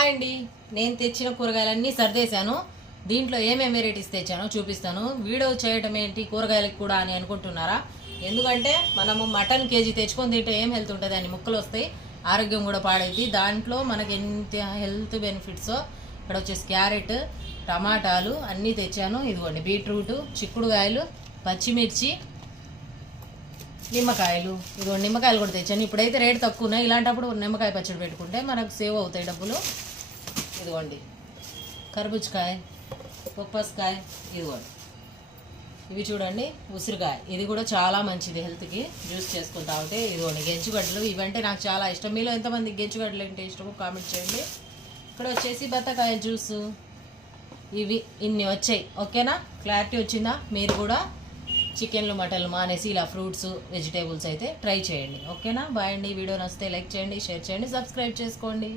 Hi అండి, నేను తెచ్చిన కూరగాయలన్నీ సర్దేశాను. దీంట్లో ఏమేమి వెరైటీస్ తెచ్చానో చూపిస్తాను. వీడియో చేయటం ఏంటి కూరగాయలకు కూడా అని అనుకుంటున్నారా? ఎందుకంటే మనము మటన్ కేజీ తెచ్చుకొని తింటే ఏం హెల్త్ ఉంటుంది అని ముక్కలు వస్తాయి, ఆరోగ్యం కూడా పాడైంది. దాంట్లో మనకి ఎంత హెల్త్ బెనిఫిట్సో ఇక్కడ వచ్చేసి క్యారెట్, టమాటాలు అన్నీ తెచ్చాను. ఇదిగోండి బీట్రూట్, చిక్కుడుకాయలు, పచ్చిమిర్చి, నిమ్మకాయలు. ఇదిగోండి నిమ్మకాయలు కూడా తెచ్చాను. ఇప్పుడైతే రేటు తక్కువ ఉన్నాయి, ఇలాంటప్పుడు నిమ్మకాయ పచ్చడి పెట్టుకుంటే మనకు సేవ్ అవుతాయి డబ్బులు. ఇదిగోండి కర్బూజకాయ, పొప్పస్కాయ, ఇదిగోండి ఇవి చూడండి ఉసిరికాయ, ఇది కూడా చాలా మంచిది హెల్త్కి, జ్యూస్ చేసుకుని తాగితే. ఇదిగోండి గెంచుగడ్డలు, ఇవంటే నాకు చాలా ఇష్టం. మీలో ఎంతమంది గెంచుగడ్డలు అంటే ఇష్టమో కామెంట్ చేయండి. ఇక్కడ వచ్చేసి బత్తాకాయ జ్యూసు, ఇవి ఇన్ని వచ్చాయి. ఓకేనా, క్లారిటీ వచ్చిందా? మీరు కూడా చికెన్లు మటన్లు మానేసి ఇలా ఫ్రూట్స్ వెజిటేబుల్స్ అయితే ట్రై చేయండి. ఓకేనా, బాయ్ అండి. వీడియో నచ్చితే లైక్ చేయండి, షేర్ చేయండి, సబ్స్క్రైబ్ చేసుకోండి.